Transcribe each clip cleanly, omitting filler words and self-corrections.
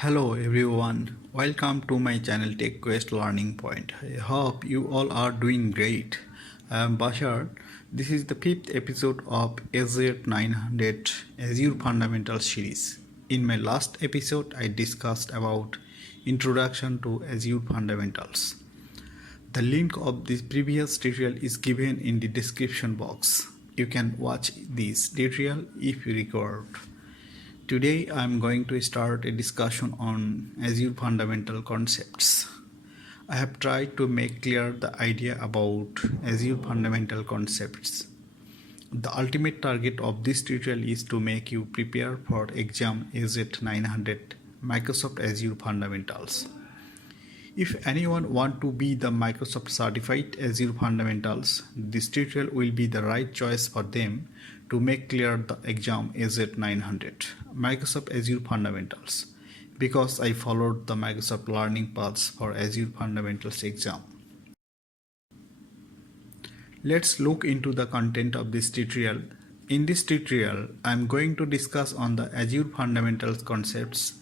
Hello everyone, welcome to my channel Tech Quest Learning Point. I hope you all are doing great. I am Bashar. This is the fifth episode of Azure 900 Azure Fundamental series. In my last episode, I discussed about Introduction to Azure Fundamentals. The link of this previous tutorial is given in the description box. You can watch this tutorial if you require. Today I am going to start a discussion on Azure fundamental concepts. I have tried to make clear the idea about Azure fundamental concepts. The ultimate target of this tutorial is to make you prepare for exam AZ 900 Microsoft Azure Fundamentals. If anyone want to be the Microsoft certified Azure Fundamentals, this tutorial will be the right choice for them to make clear the exam AZ 900 Microsoft Azure Fundamentals, because I followed the Microsoft learning paths for Azure Fundamentals exam. Let's look into the content of this tutorial. In this tutorial, I am going to discuss on the Azure Fundamentals concepts,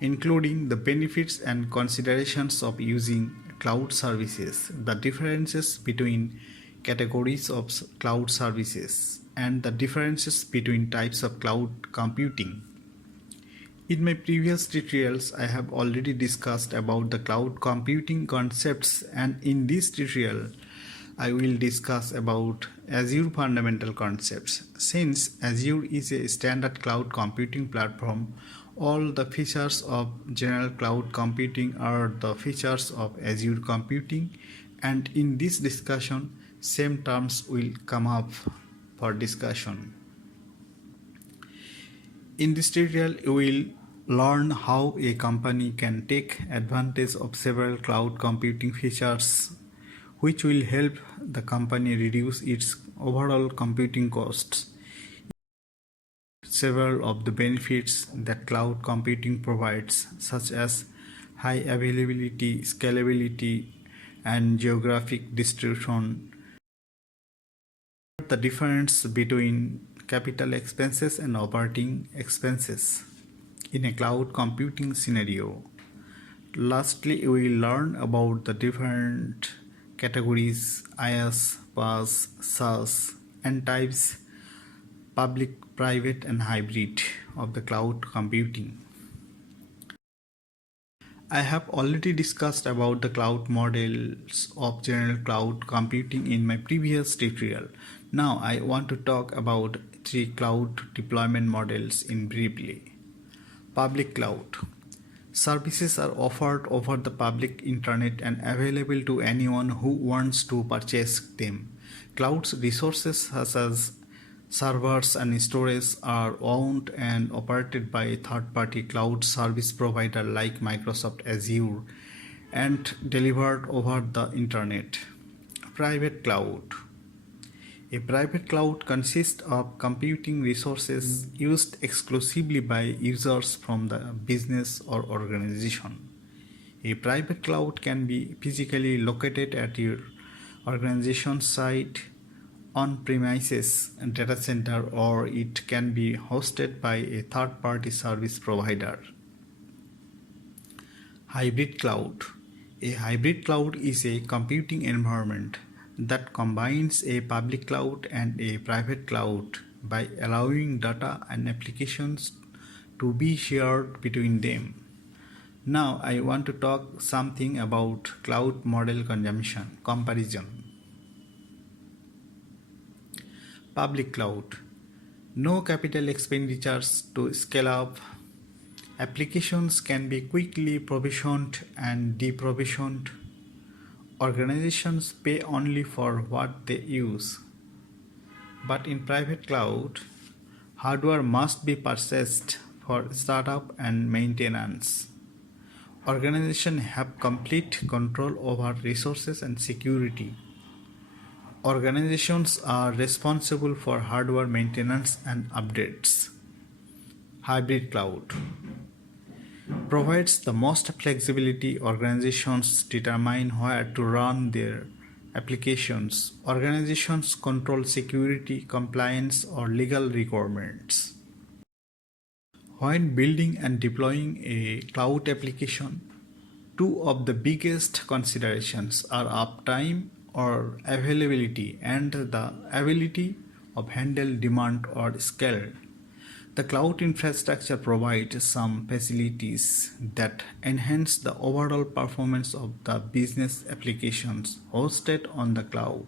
including the benefits and considerations of using cloud services, the differences between categories of cloud services, and the differences between types of cloud computing. In my previous tutorials, I have already discussed about the cloud computing concepts, and in this tutorial, I will discuss about Azure fundamental concepts. Since Azure is a standard cloud computing platform, all the features of general cloud computing are the features of Azure computing, and in this discussion, same terms will come up for discussion. In this tutorial, you will learn how a company can take advantage of several cloud computing features, which will help the company reduce its overall computing costs. Several of the benefits that cloud computing provides, such as high availability, scalability, and geographic distribution. The difference between capital expenses and operating expenses in a cloud computing scenario. Lastly, we will learn about the different categories IaaS, PaaS, SaaS, and types public, private, and hybrid of the cloud computing. I have already discussed about the cloud models of general cloud computing in my previous tutorial. Now I want to talk about three cloud deployment models in briefly. Public cloud. Services are offered over the public internet and available to anyone who wants to purchase them. Cloud resources such as servers and storage are owned and operated by a third-party cloud service provider like Microsoft Azure and delivered over the internet. Private cloud. A private cloud consists of computing resources used exclusively by users from the business or organization. A private cloud can be physically located at your organization site, on-premises data center, or it can be hosted by a third-party service provider. Hybrid cloud. A hybrid cloud is a computing environment that combines a public cloud and a private cloud by allowing data and applications to be shared between them. Now I want to talk something about cloud model comparison. Public cloud. No capital expenditures to scale up. Applications can be quickly provisioned and deprovisioned. Organizations pay only for what they use. But in private cloud, hardware must be purchased for startup and maintenance. Organizations have complete control over resources and security. Organizations are responsible for hardware maintenance and updates. Hybrid cloud provides the most flexibility. Organizations determine where to run their applications. Organizations control security, compliance, or legal requirements. When building and deploying a cloud application, two of the biggest considerations are uptime or availability and the ability of handle demand or scale. The cloud infrastructure provides some facilities that enhance the overall performance of the business applications hosted on the cloud.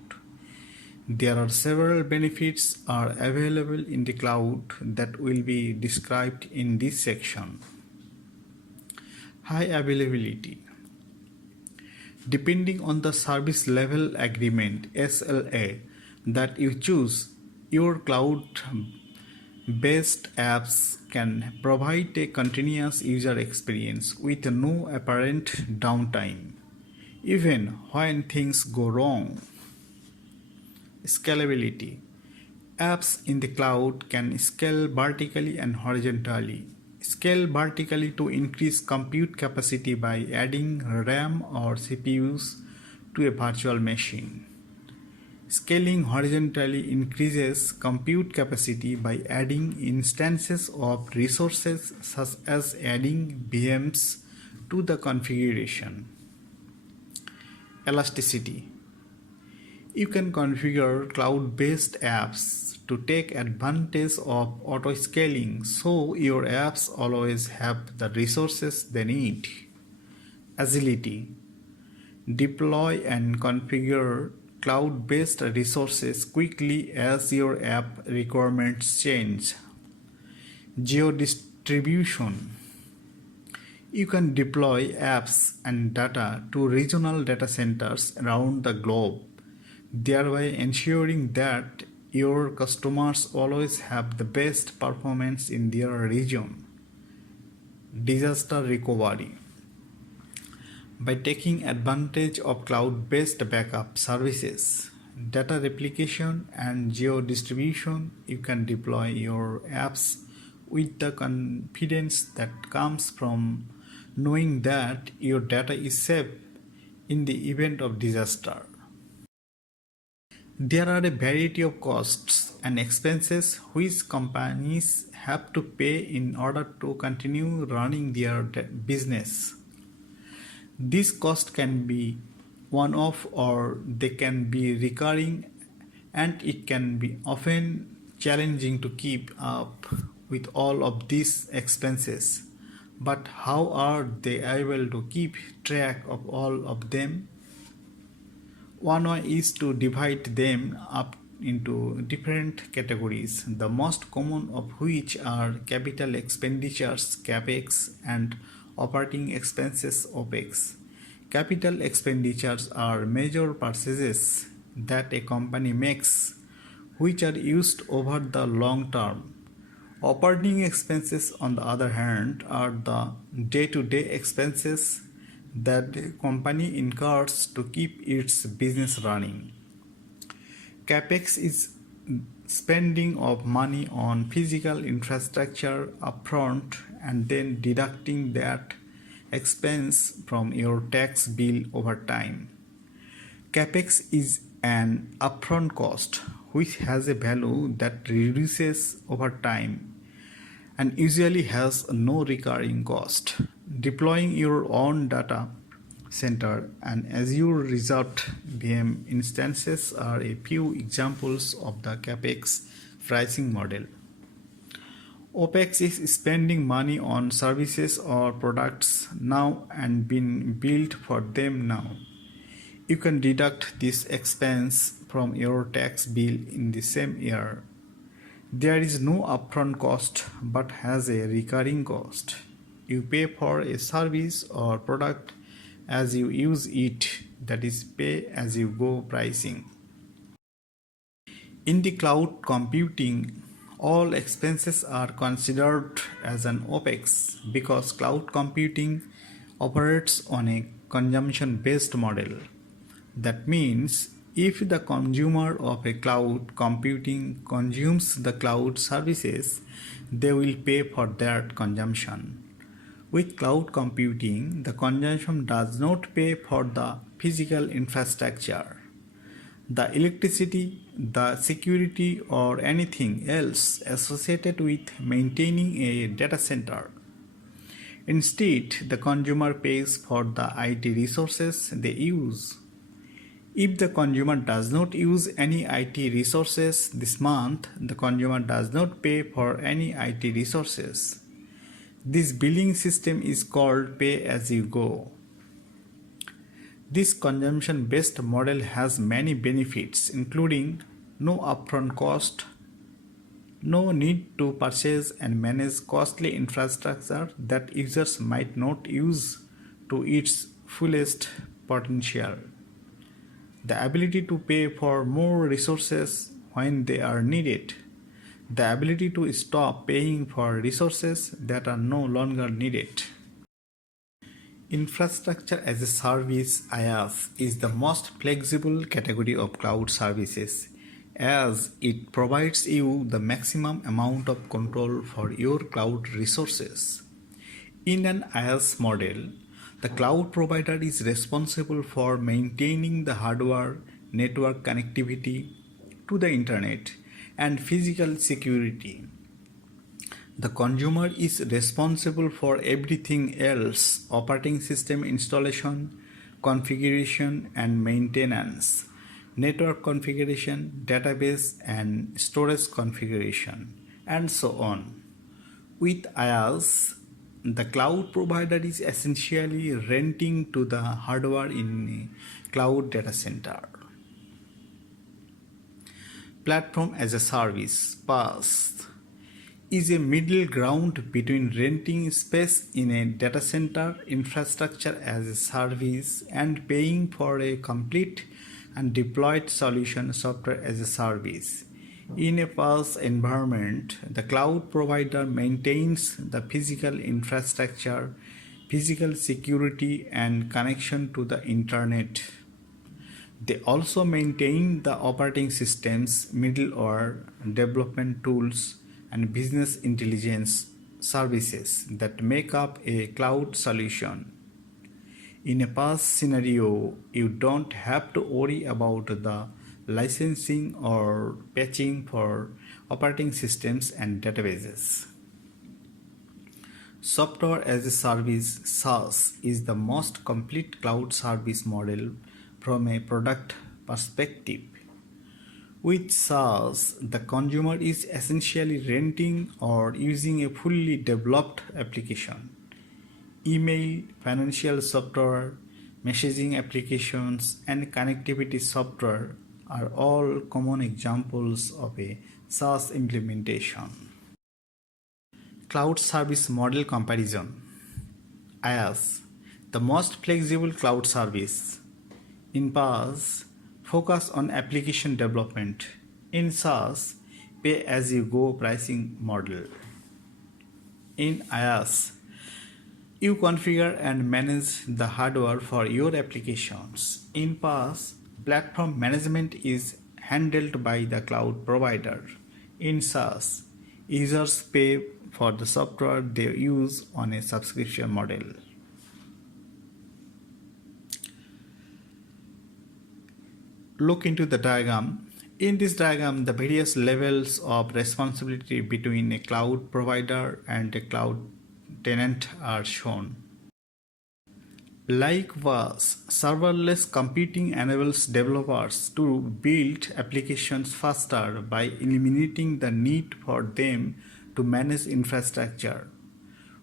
There are several benefits are available in the cloud that will be described in this section. High availability. Depending on the service level agreement SLA that you choose, your cloud based apps can provide a continuous user experience with no apparent downtime, even when things go wrong. Scalability. Apps in the cloud can scale vertically and horizontally. Scale vertically to increase compute capacity by adding RAM or CPUs to a virtual machine. Scaling horizontally increases compute capacity by adding instances of resources such as adding VMs to the configuration. Elasticity. You can configure cloud-based apps to take advantage of auto-scaling so your apps always have the resources they need. Agility. Deploy and configure cloud-based resources quickly as your app requirements change. Geo-distribution. You can deploy apps and data to regional data centers around the globe, thereby ensuring that your customers always have the best performance in their region. Disaster recovery. By taking advantage of cloud-based backup services, data replication, and geo-distribution, you can deploy your apps with the confidence that comes from knowing that your data is safe in the event of disaster. There are a variety of costs and expenses which companies have to pay in order to continue running their business. These costs can be one-off or they can be recurring, and it can be often challenging to keep up with all of these expenses. But how are they able to keep track of all of them? One way is to divide them up into different categories, the most common of which are capital expenditures CapEx and operating expenses OpEx. Capital expenditures are major purchases that a company makes which are used over the long term. Operating expenses, on the other hand, are the day-to-day expenses that the company incurs to keep its business running. CapEx is spending of money on physical infrastructure upfront and then deducting that expense from your tax bill over time. CapEx is an upfront cost which has a value that reduces over time and usually has no recurring cost. Deploying your own data center and Azure reserved VM instances are a few examples of the CapEx pricing model. OpEx is spending money on services or products now and being billed for them now. You can deduct this expense from your tax bill in the same year. There is no upfront cost but has a recurring cost. You pay for a service or product as you use it, that is pay as you go pricing. In the cloud computing, all expenses are considered as an OpEx because cloud computing operates on a consumption-based model. That means if the consumer of a cloud computing consumes the cloud services, they will pay for that consumption. With cloud computing, the consumption does not pay for the physical infrastructure. the electricity, the security, or anything else associated with maintaining a data center. Instead, the consumer pays for the IT resources they use. If the consumer does not use any IT resources this month, the consumer does not pay for any IT resources. This billing system is called pay as you go. This consumption based model has many benefits, including no upfront cost, no need to purchase and manage costly infrastructure that users might not use to its fullest potential, the ability to pay for more resources when they are needed, the ability to stop paying for resources that are no longer needed. Infrastructure as a service IaaS is the most flexible category of cloud services as it provides you the maximum amount of control for your cloud resources. In an IaaS model, the cloud provider is responsible for maintaining the hardware, network connectivity to the internet, and physical security. The consumer is responsible for everything else: operating system installation, configuration and maintenance, network configuration, database and storage configuration, and so on. With IaaS, the cloud provider is essentially renting to the hardware in a cloud data center. Platform as a service (PaaS) is a middle ground between renting space in a data center, infrastructure as a service, and paying for a complete and deployed solution, software as a service. In a PaaS environment, the cloud provider maintains the physical infrastructure, physical security, and connection to the internet. They also maintain the operating systems, middleware, development tools, and business intelligence services that make up a cloud solution. In a PaaS scenario, you don't have to worry about the licensing or patching for operating systems and databases. Software as a service (SaaS) is the most complete cloud service model from a product perspective. With SaaS, the consumer is essentially renting or using a fully developed application. Email, financial software, messaging applications, and connectivity software are all common examples of a SaaS implementation. Cloud service model comparison. IaaS, the most flexible cloud service. In PaaS, focus on application development. In SaaS, pay as you go pricing model. In IaaS, you configure and manage the hardware for your applications. In PaaS, platform management is handled by the cloud provider. In SaaS, users pay for the software they use on a subscription model. Look into the diagram. In this diagram, the various levels of responsibility between a cloud provider and a cloud tenant are shown. Like PaaS, serverless computing enables developers to build applications faster by eliminating the need for them to manage infrastructure.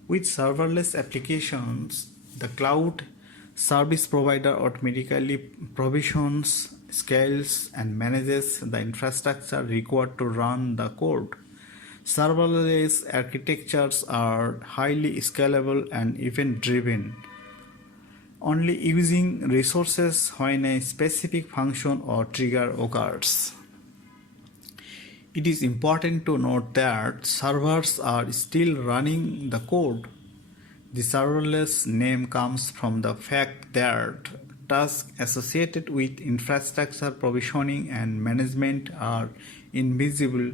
With serverless applications, the cloud service provider automatically provisions, scales, and manages the infrastructure required to run the code. Serverless architectures are highly scalable and event-driven, only using resources when a specific function or trigger occurs. It is important to note that servers are still running the code. The serverless name comes from the fact that tasks associated with infrastructure provisioning and management are invisible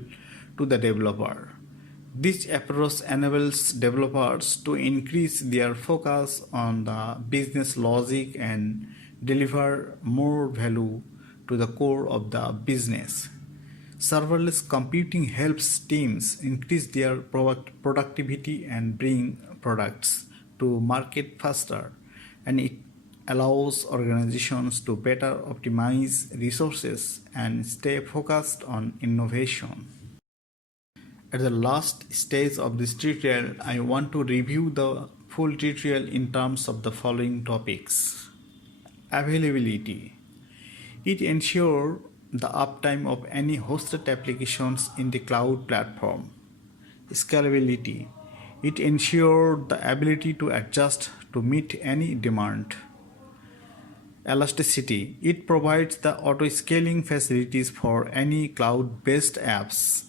to the developer. This approach enables developers to increase their focus on the business logic and deliver more value to the core of the business. Serverless computing helps teams increase their productivity and bring products to market faster, and it allows organizations to better optimize resources and stay focused on innovation. At the last stage of this tutorial, I want to review the full tutorial in terms of the following topics. Availability. It ensures the uptime of any hosted applications in the cloud platform. Scalability. It ensures the ability to adjust to meet any demand. Elasticity. It provides the auto-scaling facilities for any cloud-based apps.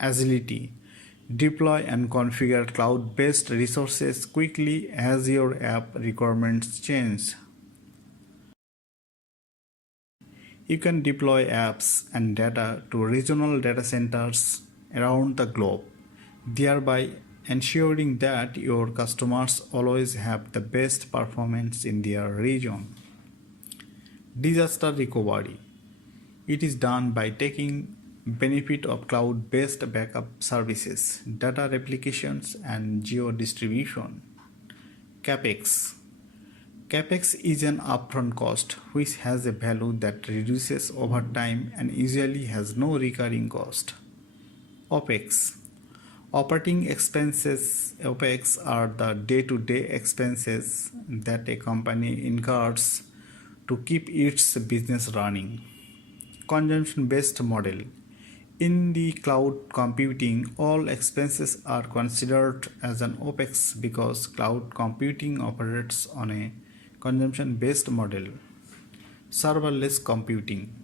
Agility. Deploy and configure cloud-based resources quickly as your app requirements change. You can deploy apps and data to regional data centers around the globe, thereby ensuring that your customers always have the best performance in their region. Disaster recovery. It is done by taking benefit of cloud-based backup services, data replications, and geo-distribution. CapEx. CapEx is an upfront cost which has a value that reduces over time and usually has no recurring cost. OpEx. Operating expenses. OpEx are the day-to-day expenses that a company incurs to keep its business running. Consumption-based model. In the cloud computing, all expenses are considered as an OpEx because cloud computing operates on a consumption-based model. Serverless computing.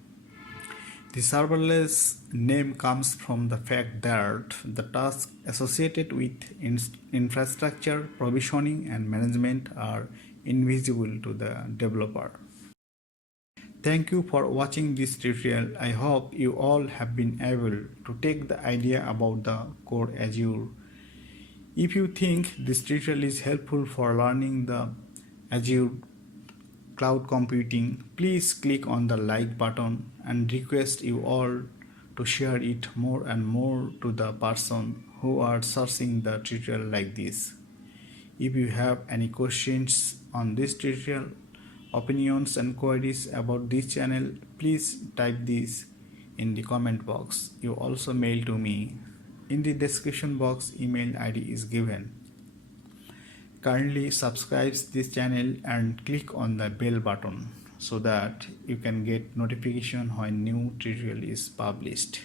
The serverless name comes from the fact that the tasks associated with infrastructure provisioning and management are invisible to the developer. Thank you for watching this tutorial. I hope you all have been able to take the idea about the core Azure. If you think this tutorial is helpful for learning the Azure cloud computing, please click on the like button and request you all to share it more and more to the person who are searching the tutorial like this. If you have any questions on this tutorial, opinions and queries about this channel, please type this in the comment box. You also mail to me. In the description box, email ID is given. Kindly subscribe this channel and click on the bell button so that you can get notification when new tutorial is published.